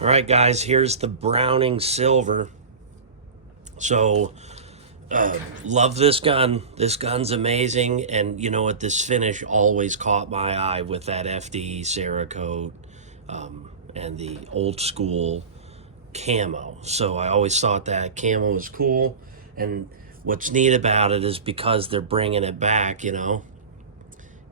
All right, guys, here's the Browning Silver. So, love this gun. This gun's amazing. And you know what? This finish always caught my eye with that FD Cerakote and the old school camo. So, I always thought that camo was cool. And what's neat about it is because they're bringing it back,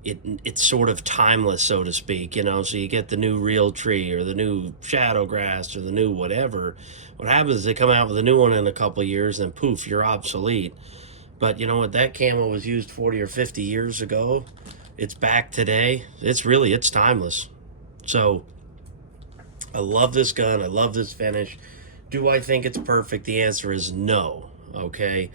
it's sort of timeless, so to speak, so you get the new real tree or the new shadow grass or the new whatever. What happens is they come out with a new one in a couple of years and poof, you're obsolete. But you know what? That camo was used 40 or 50 years ago. It's back today. It's timeless. So I love this gun. I love this finish. Do I think it's perfect? The answer is no. Okay.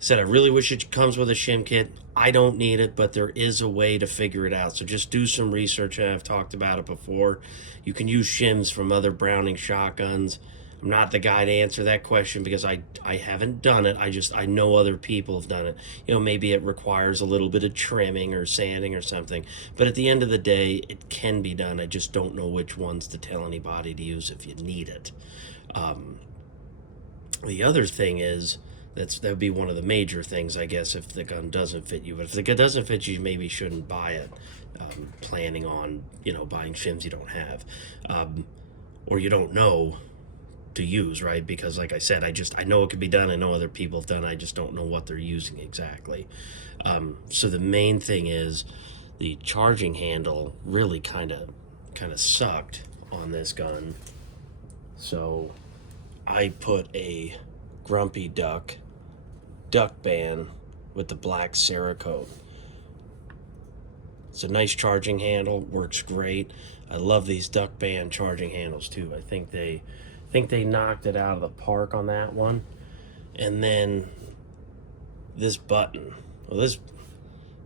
Said I really wish it comes with a shim kit. I don't need it, but there is a way to figure it out. So just do some research, and I've talked about it before. You can use shims from other Browning shotguns. I'm not the guy to answer that question because I haven't done it. I know other people have done it. Maybe it requires a little bit of trimming or sanding or something. But at the end of the day, it can be done. I just don't know which ones to tell anybody to use if you need it. The other thing is, that would be one of the major things, I guess, if the gun doesn't fit you. But if the gun doesn't fit you, maybe you shouldn't buy it. Planning on, buying shims you don't have, or you don't know to use, right? Because, like I said, I know it could be done. I know other people have done it. I just don't know what they're using exactly. So the main thing is the charging handle really kind of sucked on this gun. So I put a Grumpy duck band with the black Cerakote. It's a nice charging handle, works great. I love these duck band charging handles too. I think they knocked it out of the park on that one. And then this button. Well,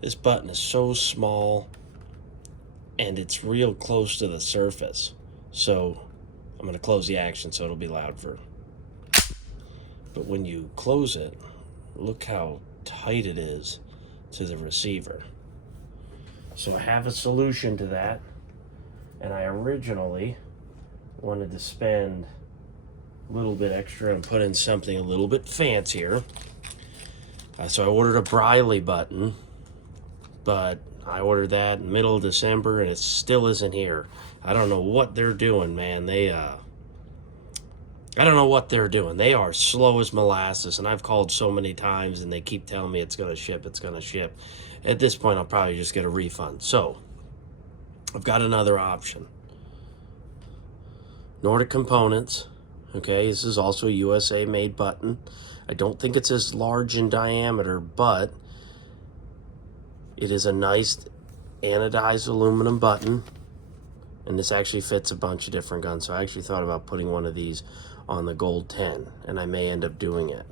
this button is so small and it's real close to the surface. So I'm going to close the action so it'll be loud for. But when you close it, look how tight it is to the receiver. So I have a solution to that, and I originally wanted to spend a little bit extra and put in something a little bit fancier. So I ordered a Briley button, but I ordered that in the middle of December and it still isn't here. I don't know what they're doing, man. I don't know what they're doing. They are slow as molasses, and I've called so many times, and they keep telling me it's going to ship, it's going to ship. At this point, I'll probably just get a refund. So, I've got another option. Nordic components. Okay, this is also a USA-made button. I don't think it's as large in diameter, but it is a nice anodized aluminum button, and this actually fits a bunch of different guns. So I actually thought about putting one of these on the Gold 10, and I may end up doing it.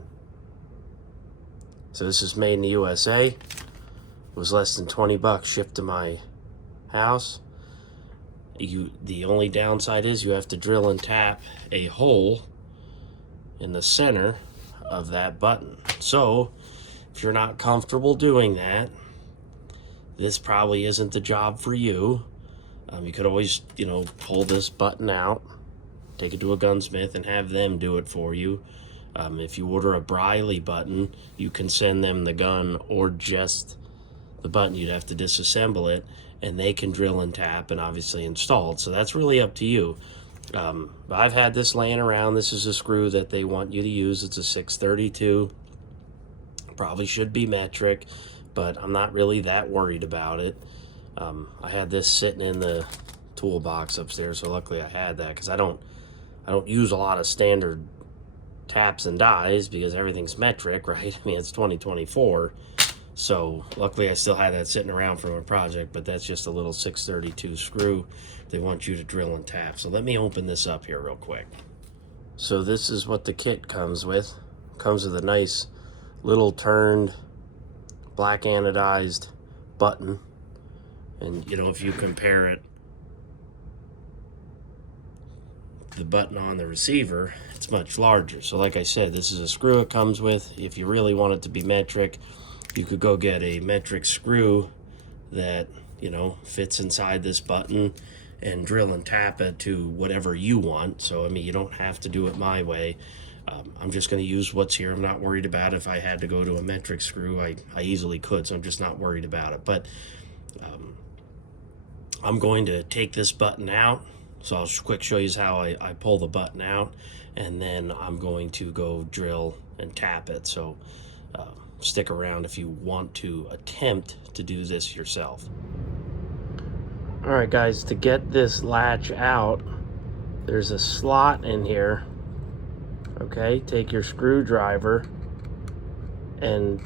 So this is made in the USA. It was less than 20 bucks shipped to my house. The only downside is you have to drill and tap a hole in the center of that button. So if you're not comfortable doing that, this probably isn't the job for you. You could always, pull this button out, take it to a gunsmith, and have them do it for you. If you order a Briley button, you can send them the gun or just the button. You'd have to disassemble it, and they can drill and tap and obviously install it. So that's really up to you. But I've had this laying around. This is a screw that they want you to use. It's a 632. Probably should be metric, but I'm not really that worried about it. I had this sitting in the toolbox upstairs, so luckily I had that, because I don't use a lot of standard taps and dies because everything's metric, right? I mean, it's 2024, so luckily I still had that sitting around from a project, but that's just a little 632 screw they want you to drill and tap. So let me open this up here real quick. So this is what the kit comes with. Comes with a nice little turned black anodized button. And, if you compare it, the button on the receiver, it's much larger. So like I said, this is a screw it comes with. If you really want it to be metric, you could go get a metric screw that, fits inside this button and drill and tap it to whatever you want. So, I mean, you don't have to do it my way. I'm just going to use what's here. I'm not worried about if I had to go to a metric screw. I easily could, so I'm just not worried about it. But I'm going to take this button out. So I'll quick show you how I pull the button out, and then I'm going to go drill and tap it. So stick around if you want to attempt to do this yourself. All right, guys, to get this latch out, there's a slot in here. Okay, take your screwdriver and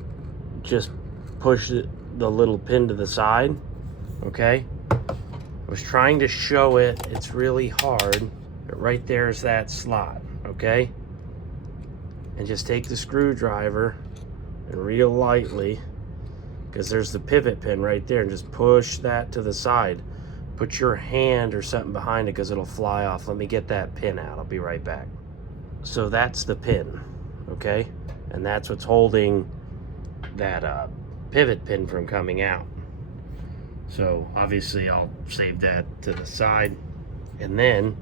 just push the little pin to the side. Okay, I was trying to show it, it's really hard, but right there's that slot. Okay, and just take the screwdriver and real lightly, because there's the pivot pin right there, and just push that to the side. Put your hand or something behind it because it'll fly off. Let me get that pin out. I'll be right back. So that's the pin, okay? And that's what's holding that pivot pin from coming out. So obviously I'll save that to the side. And then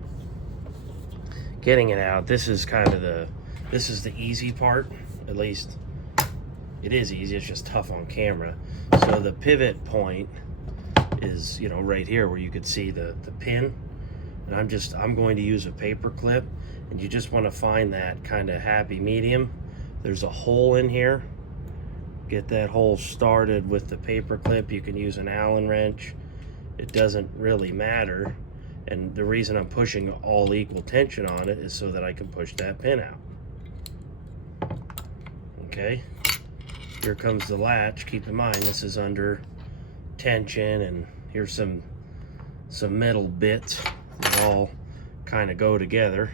getting it out, this is the easy part. At least it is easy, it's just tough on camera. So the pivot point is, you know, right here where you could see the pin. And I'm going to use a paper clip, and you just want to find that kind of happy medium. There's a hole in here. Get that hole started with the paper clip. You can use an Allen wrench. It doesn't really matter. And the reason I'm pushing all equal tension on it is so that I can push that pin out. Okay, here comes the latch. Keep in mind this is under tension, and here's some metal bits that all kind of go together.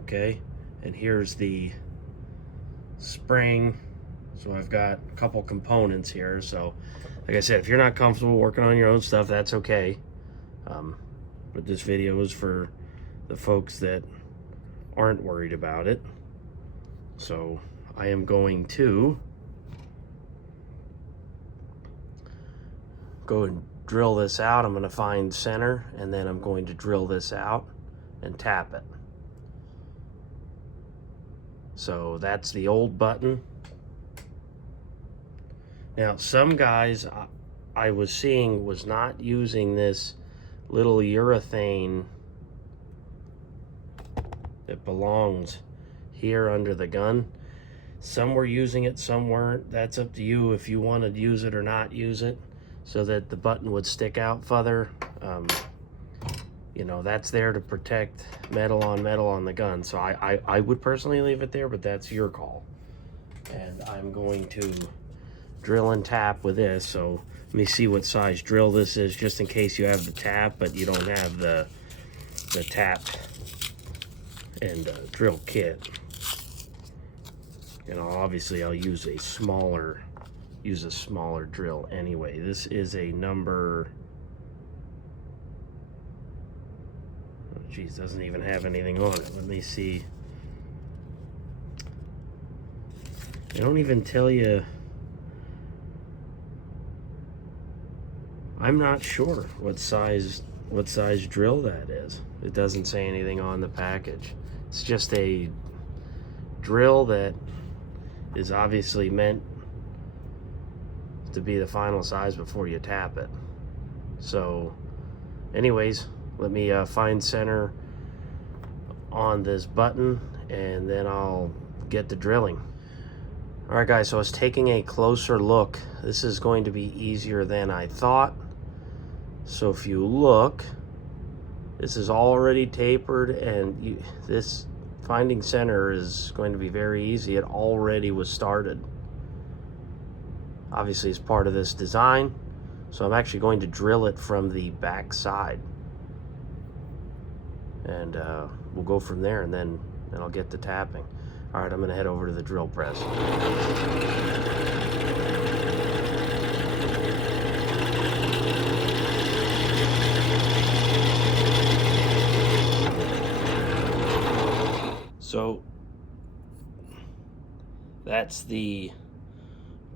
Okay, and here's the spring. So I've got a couple components here. So like I said, if you're not comfortable working on your own stuff, that's okay. But this video is for the folks that aren't worried about it. So I am going to go and drill this out. I'm going to find center, and then I'm going to drill this out and tap it. So that's the old button. Now, some guys I was seeing was not using this little urethane that belongs here under the gun. Some were using it, some weren't. That's up to you if you want to use it or not use it, so that the button would stick out further. You know, that's there to protect metal on the gun. So I would personally leave it there, but that's your call. And I'm going to drill and tap with this. So let me see what size drill this is, just in case you have the tap but you don't have the tap and drill kit. And obviously I'll use a smaller drill anyway. This is a number, oh geez, doesn't even have anything on it. Let me see. They don't even tell you. I'm not sure what size drill that is. It doesn't say anything on the package. It's just a drill that is obviously meant to be the final size before you tap it. So anyways, let me find center on this button, and then I'll get to drilling. All right, guys, so I was taking a closer look. This is going to be easier than I thought. So if you look, this is already tapered, and this finding center is going to be very easy. It already was started. Obviously, it's part of this design. So I'm actually going to drill it from the back side. And we'll go from there, and then I'll get to tapping. All right, I'm gonna head over to the drill press. So that's the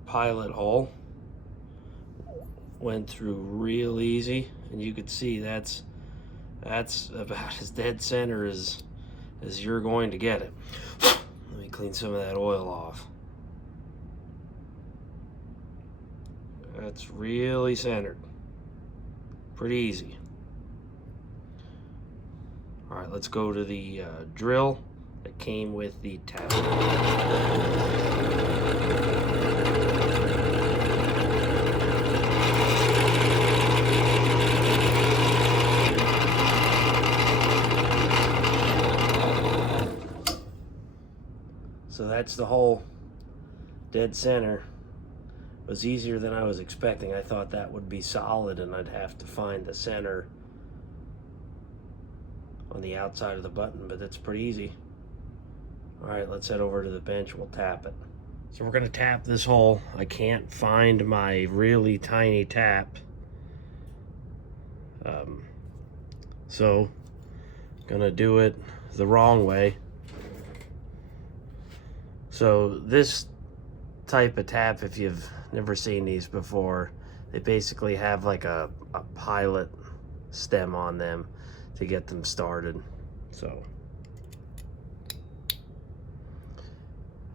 pilot hole. Went through real easy, and you could see that's That's about as dead center as you're going to get it. Let me clean some of that oil off. That's really centered. Pretty easy. All right, let's go to the drill that came with the tap. So that's the hole, dead center. It was easier than I was expecting. I thought that would be solid and I'd have to find the center on the outside of the button, but it's pretty easy. All right, let's head over to the bench. We'll tap it. So we're gonna tap this hole. I can't find my really tiny tap. So gonna do it the wrong way. So this type of tap, if you've never seen these before, they basically have like a pilot stem on them to get them started. So,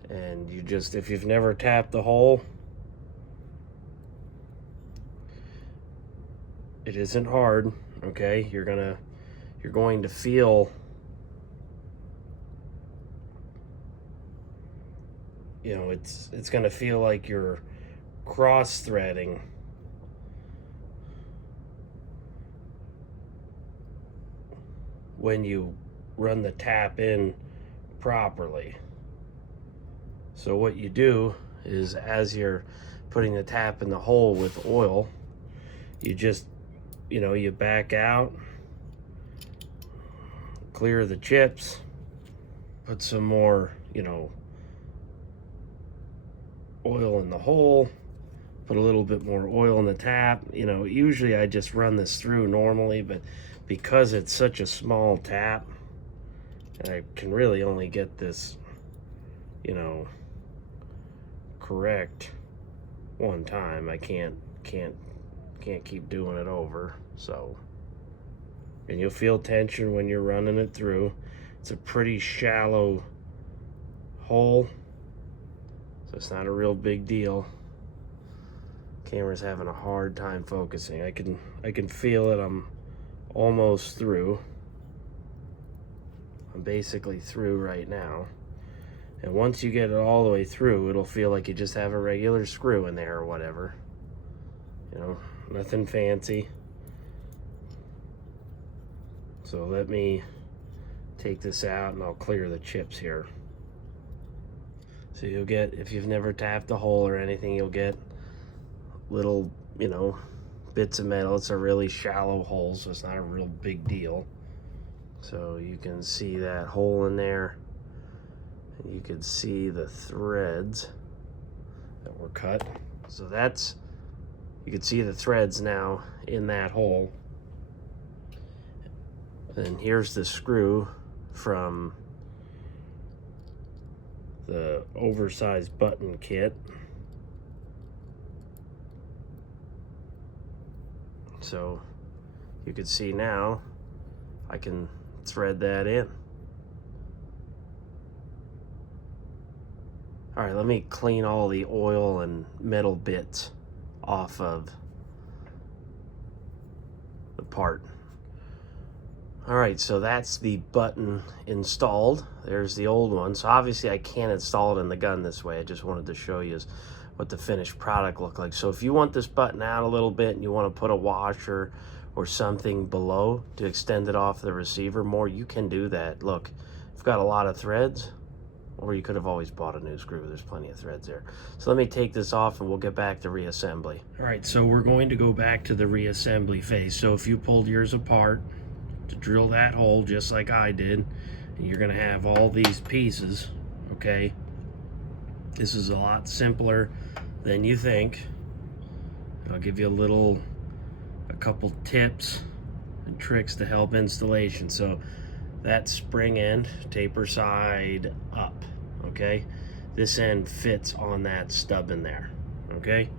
and you just, if you've never tapped the hole, it isn't hard, okay? You're going to feel, you know, it's gonna feel like you're cross threading when you run the tap in properly. So what you do is, as you're putting the tap in the hole with oil, you just, you know, you back out, clear the chips, put some more, you know, oil in the hole, put a little bit more oil in the tap. You know, usually I just run this through normally, but because it's such a small tap, and I can really only get this, you know, correct one time, I can't keep doing it over. So, and you'll feel tension when you're running it through. It's a pretty shallow hole, so it's not a real big deal. Camera's having a hard time focusing. I can feel it. I'm almost through. I'm basically through right now. And once you get it all the way through, it'll feel like you just have a regular screw in there or whatever. You know, nothing fancy. So let me take this out and I'll clear the chips here. So you'll get, if you've never tapped a hole or anything, you'll get little, you know, bits of metal. It's a really shallow hole, so it's not a real big deal. So you can see that hole in there, and you can see the threads that were cut. So that's, you can see the threads now in that hole. And here's the screw from the oversized button kit. So you can see now I can thread that in. All right, let me clean all the oil and metal bits off of the part. All right, so that's the button installed. There's the old one. So obviously I can't install it in the gun this way. I just wanted to show you what the finished product looked like. So if you want this button out a little bit and you want to put a washer or something below to extend it off the receiver more, you can do that. Look, you've got a lot of threads, or you could have always bought a new screw. There's plenty of threads there. So let me take this off and we'll get back to reassembly. All right, so we're going to go back to the reassembly phase. So if you pulled yours apart to drill that hole just like I did, you're gonna have all these pieces, okay? This is a lot simpler than you think. I'll give you a couple tips and tricks to help installation. So that spring end, taper side up, okay? This end fits on that stub in there, okay?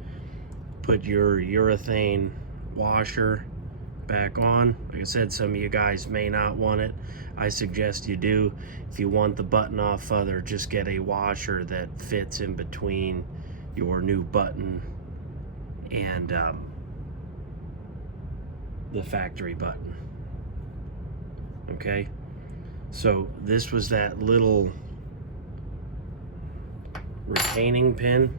Put your urethane washer back on. Like I said, some of you guys may not want it. I suggest you do. If you want the button off further, just get a washer that fits in between your new button and the factory button. Okay, so this was that little retaining pin,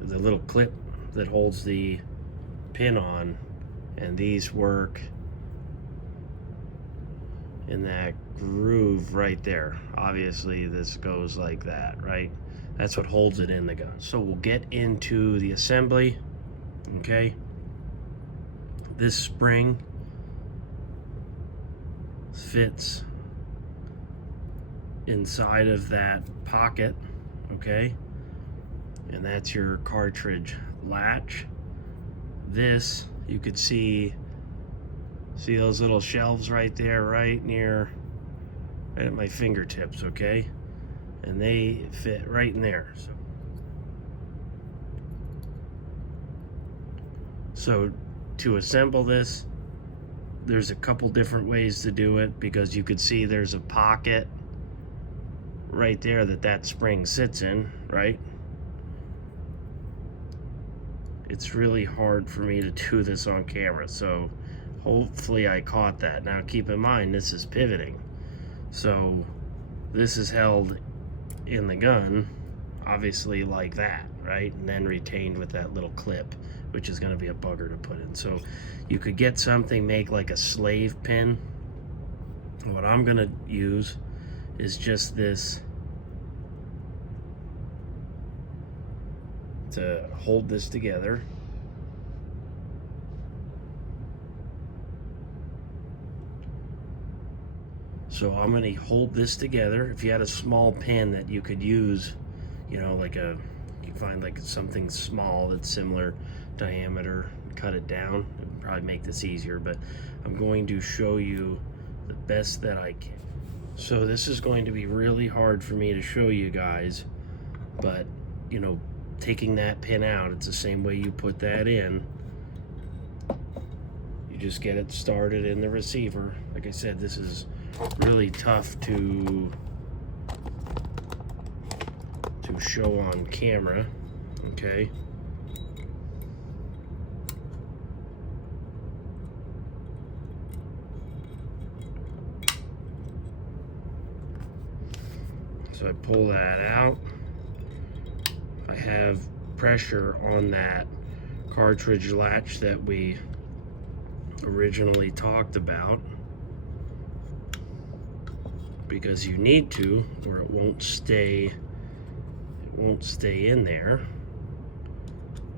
the little clip that holds the pin on, and these work in that groove right there. Obviously this goes like that, right? That's what holds it in the gun. So we'll get into the assembly. Okay, this spring fits inside of that pocket, okay, and that's your cartridge latch. This, you could see those little shelves right there, right at my fingertips, okay, and they fit right in there. So to assemble this, there's a couple different ways to do it, because you could see there's a pocket right there that spring sits in, right? It's really hard for me to do this on camera, so hopefully I caught that. Now keep in mind, this is pivoting, so this is held in the gun obviously like that, right, and then retained with that little clip, which is going to be a bugger to put in. So you could get something, make like a slave pin. What I'm going to use is just this to hold this together. So I'm going to hold this together. If you had a small pin that you could use, you know, like you find like something small that's similar diameter, cut it down, it would probably make this easier, but I'm going to show you the best that I can. So this is going to be really hard for me to show you guys, but you know, taking that pin out, it's the same way you put that in. You just get it started in the receiver. Like I said, this is really tough to show on camera, okay? So I pull that out. I have pressure on that cartridge latch that we originally talked about, because you need to, or it won't stay in there.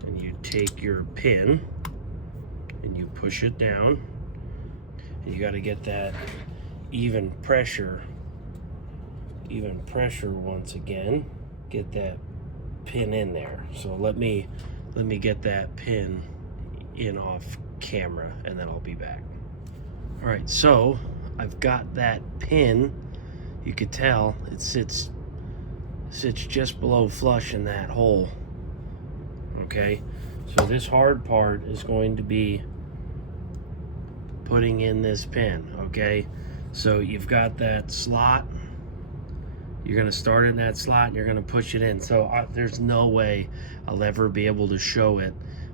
And you take your pin and you push it down, and you got to get that even pressure once again. Get that pin in there. So let me get that pin in off camera, and then I'll be back. All right, so I've got that pin. You could tell it sits just below flush in that hole, okay? So this hard part is going to be putting in this pin, okay? So you've got that slot. You're going to start in that slot and you're going to push it in. So there's no way I'll ever be able to show it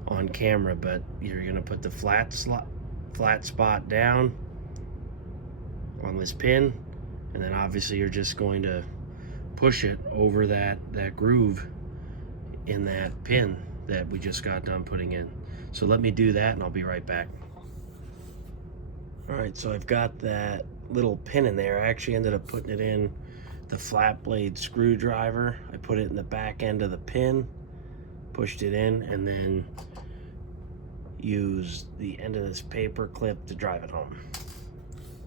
on camera, but you're going to put the flat spot down on this pin, and then obviously you're just going to push it over that groove in that pin that we just got done putting in. So let me do that and I'll be right back. All right, so I've got that little pin in there. I actually ended up putting it in the flat blade screwdriver. I put it in the back end of the pin, pushed it in, and then used the end of this paper clip to drive it home.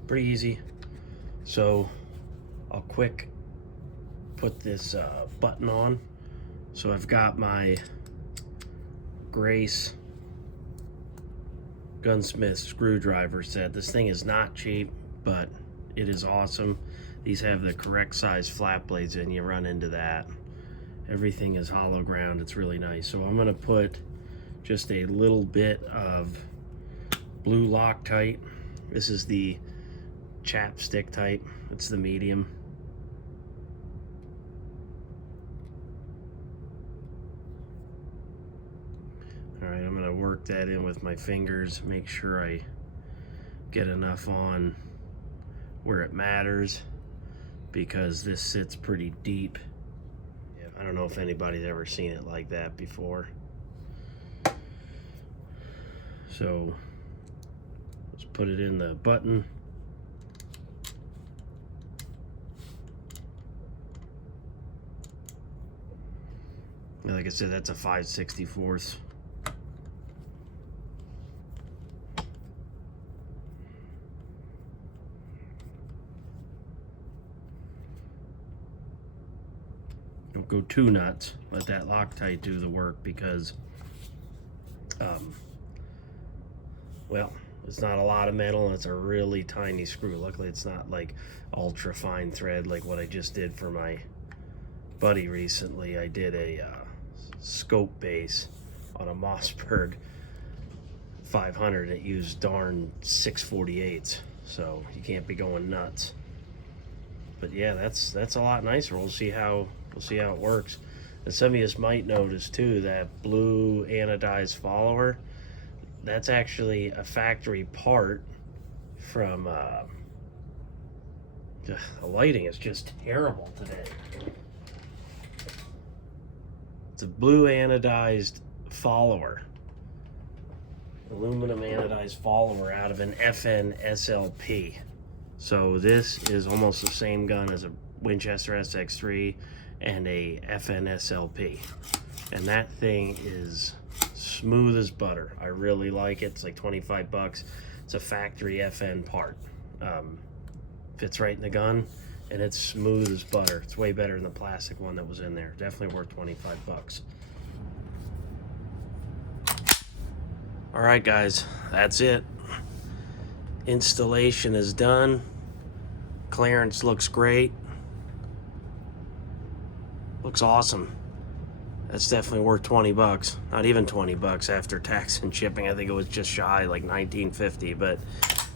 Pretty easy. So I'll quick put this button on. So I've got my Grace gunsmith screwdriver set. This thing is not cheap, but it is awesome. These have the correct size flat blades in. You run into that. Everything is hollow ground. It's really nice. So I'm going to put just a little bit of Blue Loctite. This is the chapstick type. It's the medium. Alright, I'm going to work that in with my fingers, make sure I get enough on where it matters, because this sits pretty deep. Yeah, I don't know if anybody's ever seen it like that before. So let's put it in the button. Like I said, that's a 5/64. Don't go too nuts. Let that Loctite do the work, because well, it's not a lot of metal and it's a really tiny screw. Luckily it's not like ultra fine thread like what I just did for my buddy recently. I did a scope base on a Mossberg 500. It used darn 6/48, so you can't be going nuts. But yeah, that's a lot nicer. We'll see how it works. And some of you might notice too that blue anodized follower, that's actually a factory part from the lighting is just terrible today. It's a blue anodized follower, aluminum anodized follower out of an FN SLP. So this is almost the same gun as a Winchester SX3 and a FN SLP, and that thing is smooth as butter. I really like it. It's like 25 bucks. It's a factory FN part. Fits right in the gun, and it's smooth as butter. It's way better than the plastic one that was in there. Definitely worth 25 bucks. All right, guys, that's it. Installation is done. Clearance looks great. Looks awesome. That's definitely worth 20 bucks. Not even 20 bucks after tax and shipping. I think it was just shy, like $19.50, but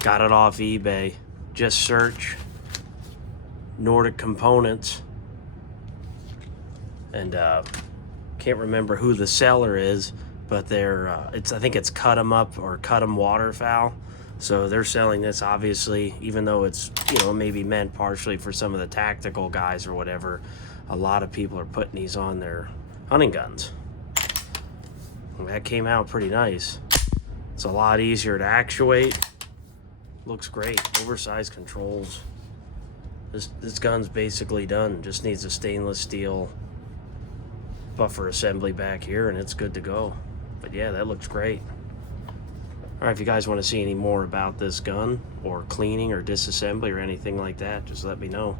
got it off eBay. Just search Nordic components, and can't remember who the seller is, but they're I think it's Cut 'em Up or Cut 'em Waterfowl. So they're selling this, obviously, even though it's, you know, maybe meant partially for some of the tactical guys or whatever. A lot of people are putting these on their hunting guns. And that came out pretty nice. It's a lot easier to actuate. Looks great. Oversized controls. This gun's basically done. Just needs a stainless steel buffer assembly back here, and it's good to go. But yeah, that looks great. All right, if you guys want to see any more about this gun, or cleaning or disassembly or anything like that, just let me know.